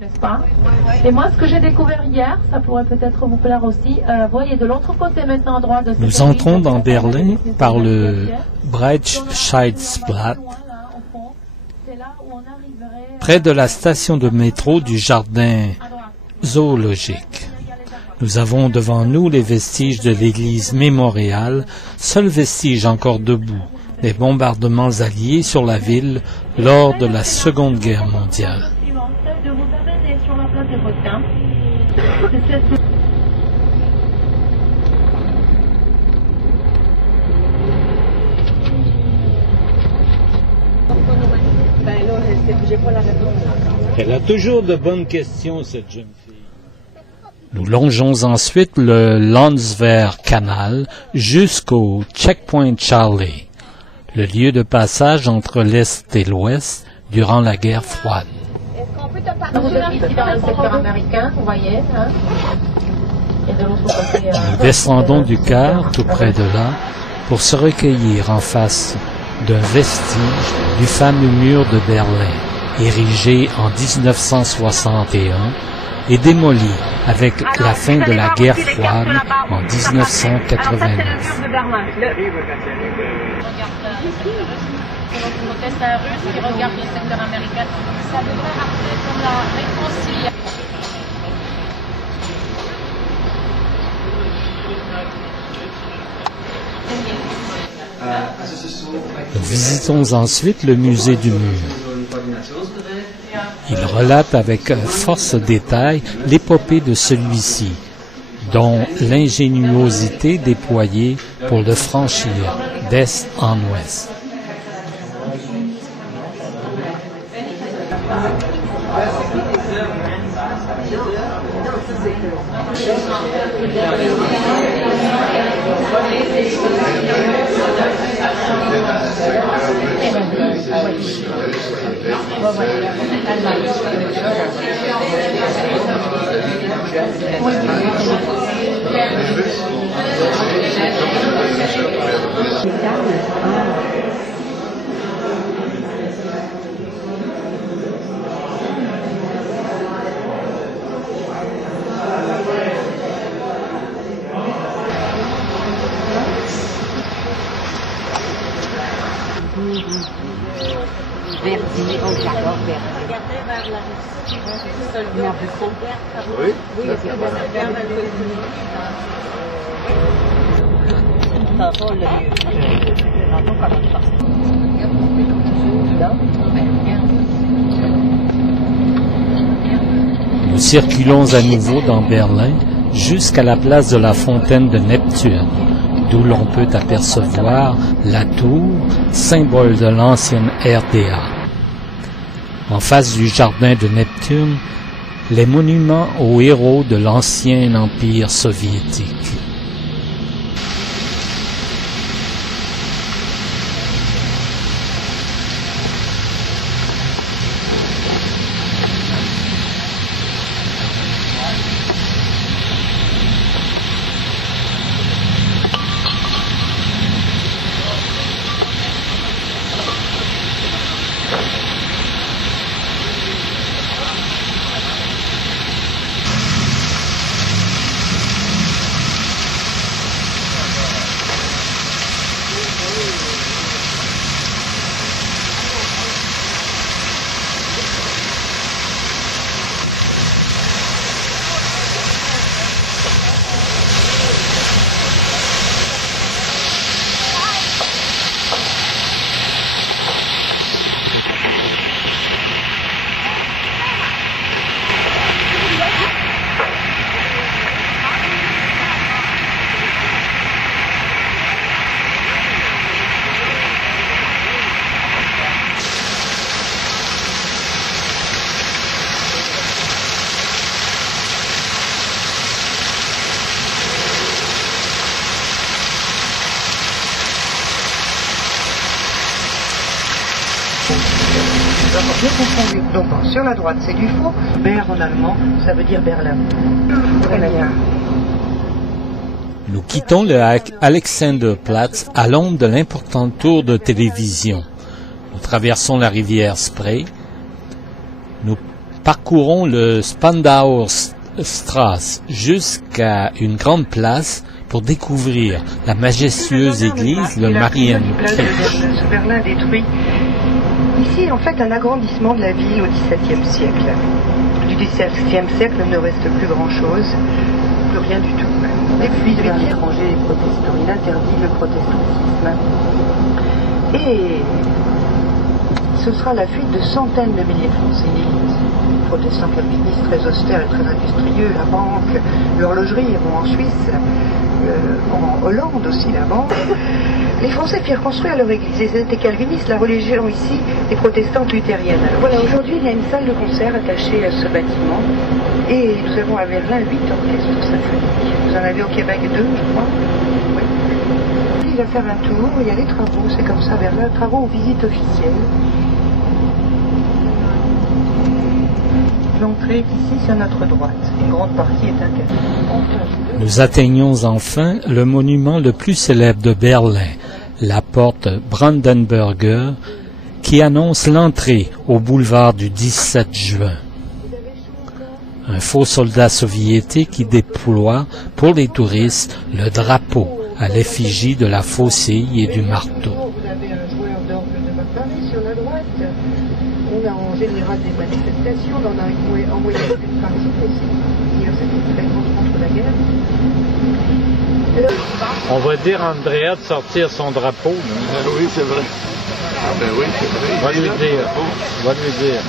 N'est-ce pas? Et moi, ce que j'ai découvert hier, ça pourrait peut-être vous plaire aussi. Voyez, de l'autre côté maintenant à droite de Nous entrons dans Berlin par le Breitscheidplatz, près de la station de métro du jardin zoologique. Nous avons devant nous les vestiges de l'église mémoriale, seul vestige encore debout des bombardements alliés sur la ville lors de la Seconde Guerre mondiale. Elle a toujours de bonnes questions, cette jeune fille. Nous longeons ensuite le Landswehr-Canal jusqu'au Checkpoint Charlie, le lieu de passage entre l'Est et l'Ouest durant la guerre froide. Nous ici dans le secteur américain, vous voyez, hein? Et de l'autre côté, nous descendons du car, tout près de là, pour se recueillir en face d'un vestige du fameux mur de Berlin, érigé en 1961 et démoli avec la fin de la guerre froide en 1989. C'est un Russe qui regarde le secteur américain. Ça devrait rappeler comme la réconciliation. Nous visitons ensuite le musée du mur. Il relate avec force détail l'épopée de celui-ci, dont l'ingéniosité déployée pour le franchir d'est en ouest. Nous circulons à nouveau dans Berlin jusqu'à la place de la fontaine de Neptune, d'où l'on peut apercevoir la tour, symbole de l'ancienne RDA. En face du jardin de Neptune, les monuments aux héros de l'ancien empire soviétique. Donc sur la droite c'est du faux, Ber en allemand ça veut dire Berlin. Nous quittons le Alexanderplatz à l'ombre de l'importante tour de télévision. Nous traversons la rivière Spree. Nous Parcourons le Spandauer-Straße jusqu'à une grande place pour découvrir la majestueuse église de Marienkirche. Berlin détruit. Ici, en fait, un agrandissement de la ville au XVIIe siècle. Du XVIIe siècle, il ne reste plus grand-chose, plus rien du tout. Et puis, vers l'étranger, les protestants, il interdit le protestantisme. Et ce sera la fuite de centaines de milliers de Français. Les protestants calvinistes très austères et très industrieux, la banque, l'horlogerie, bon, en Suisse, en Hollande aussi la banque. Les Français firent construire leur église. Ils étaient calvinistes, la religion ici est protestante luthérienne. Alors voilà, aujourd'hui il y a une salle de concert attachée à ce bâtiment. Et nous avons à Berlin 8 orchestres symphoniques. Vous en avez au Québec 2, je crois. Oui. Il va faire un tour, il y a des travaux, c'est comme ça Berlin, travaux aux visites officielles. L'entrée est ici sur notre droite. Une grande partie est interdite. Nous atteignons enfin le monument le plus célèbre de Berlin, la porte Brandenburger, qui annonce l'entrée au boulevard du 17 juin. Un faux soldat soviétique qui déploie pour les touristes le drapeau à l'effigie de la faucille et du marteau. Vous avez un joueur d'orgue de Paris sur la droite. On a en général des manifestations, on en a en moyenne une par jour aussi. Hier, c'était très grand contre la guerre. On va dire à Andrea de sortir son drapeau. Oui, c'est vrai. Ah ben oui, c'est vrai. Va lui dire. Va lui dire.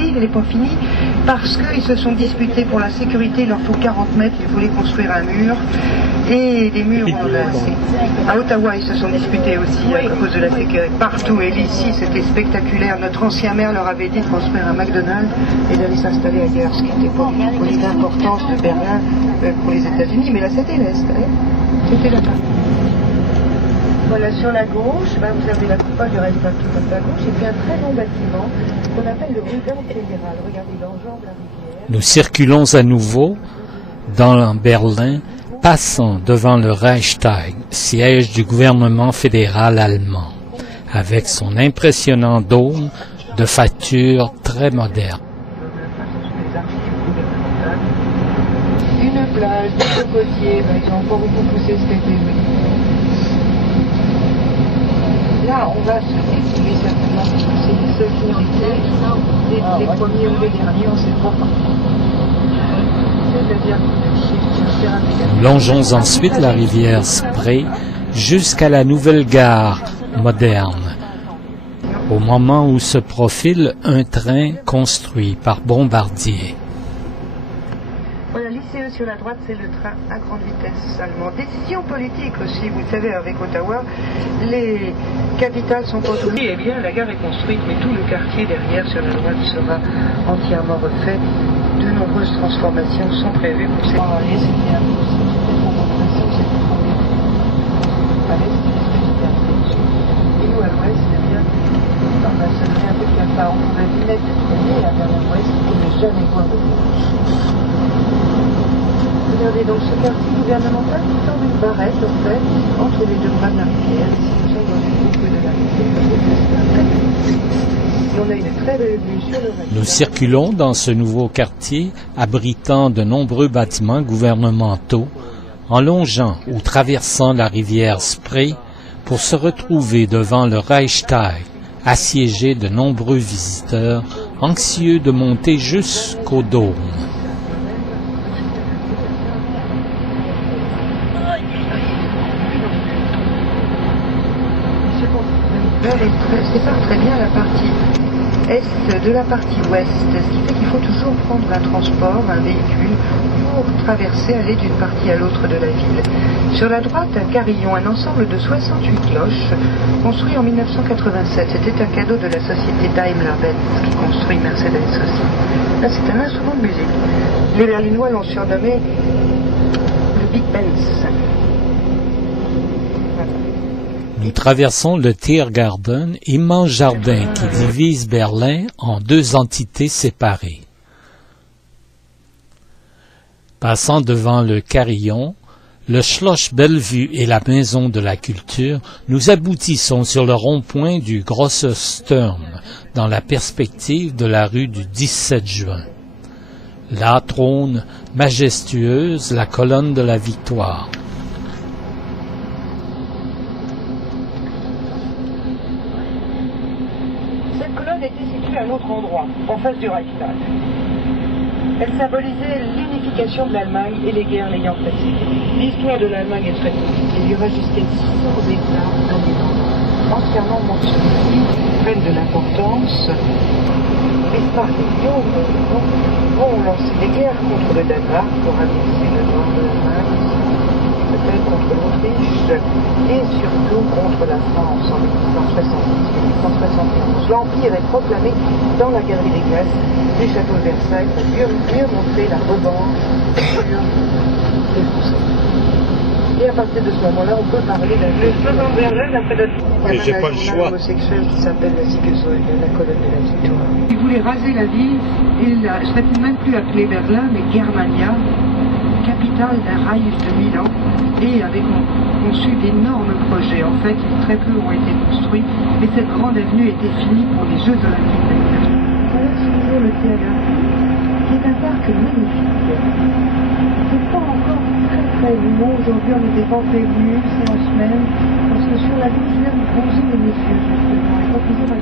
Il n'est pas fini parce qu'ils se sont disputés pour la sécurité. Il leur faut 40 mètres, ils voulaient construire un mur et des murs ont assez. À Ottawa, ils se sont disputés aussi à cause de la sécurité. Partout, et ici, c'était spectaculaire. Notre ancien maire leur avait dit de construire un McDonald's et d'aller s'installer ailleurs, ce qui n'était pas au niveau d'importance de Berlin pour les États-Unis. Mais là, c'était l'Est. C'était là-bas. Voilà, sur la gauche, vous avez la coupole du reste tout à gauche, et puis un très long bâtiment qu'on appelle le Rudolf fédéral. Regardez, l'enjambe la rivière. Nous circulons à nouveau dans Berlin, passant devant le Reichstag, siège du gouvernement fédéral allemand, avec son impressionnant dôme de facture très moderne. Une plage, des cocotiers, ils ont encore beaucoup poussé cet été. Là, on va se décider certainement, c'est une seule finalité, les premiers ou les derniers, on ne sait pas. Nous longeons ensuite la rivière Spree jusqu'à la nouvelle gare moderne, au moment où se profile un train construit par Bombardier. Voilà, l'ICE sur la droite, c'est le train à grande vitesse allemand. Décision politique aussi, vous le savez, avec Ottawa, les capitales sont autonomes. Eh bien, la gare est construite, mais tout le quartier derrière, sur la droite, sera entièrement refait. De nombreuses transformations sont prévues pour ces... À l'est, c'était un peu aussi, à l'est, et nous, à l'ouest, eh bien, ça donnait un peu de cafard. On pouvait mettre des premiers, la vers l'ouest, on ne jamais voir de gauche. Regardez donc ce quartier gouvernemental qui sort d'une barrette, en fait, entre les deux bras de la rivière. Ici, nous sommes dans une boucle de la rivière. Et on a une très belle vue sur le Rhin. Nous circulons dans ce nouveau quartier abritant de nombreux bâtiments gouvernementaux, en longeant ou traversant la rivière Spree pour se retrouver devant le Reichstag, assiégé de nombreux visiteurs anxieux de monter jusqu'au dôme. Sépare très bien la partie est de la partie ouest, ce qui fait qu'il faut toujours prendre un transport, un véhicule, pour traverser, aller d'une partie à l'autre de la ville. Sur la droite, un carillon, un ensemble de 68 cloches, construit en 1987. C'était un cadeau de la société Daimler-Benz qui construit Mercedes aussi. Là, c'est un instrument de musique. Les Berlinois l'ont surnommé le Big Benz. Nous traversons le Tiergarten, immense jardin qui divise Berlin en deux entités séparées. Passant devant le carillon, le Schloss Bellevue et la Maison de la Culture, nous aboutissons sur le rond-point du Grosser Sturm, dans la perspective de la rue du 17 juin. Là trône, majestueuse, la colonne de la Victoire. Cette colonne était située à un autre endroit, en face du Reichstag. Elle symbolisait l'unification de l'Allemagne et les guerres l'ayant précédée. L'histoire de l'Allemagne est très courte. Il y aura jusqu'à 600 hectares d'indépendance entièrement mentionnés, prennent de l'importance. Bismarck et Guillaume vont lancer des guerres contre le Danemark pour annexer le nord de l'Allemagne, peut-être contre l'Autriche et surtout contre la France en 1870-1871. L'Empire est proclamé dans la Galerie des Glaces du château de Versailles pour mieux montrer la revanche sur les Français. Et à partir de ce moment-là, on peut parler d'un slogan de Berlin après notre... j'ai pas le choix. Homosexuel qui s'appelle la Siegessäule, la colonne de la Victoire. Ils voulaient raser la ville, et ne serait même plus appelée Berlin, mais Germania, capitale d'un Reich de Milan, et avec conçu d'énormes projets. En fait, très peu ont été construits, mais cette grande avenue était finie pour les Jeux Olympiques d'hiver. Voilà toujours le théâtre, qui est un parc magnifique. C'est pas encore très bon. Aujourd'hui, on n'était pas prévenus, c'est en semaine, parce que sur la ligne, je viens de bronzer les messieurs, justement, et pas toujours à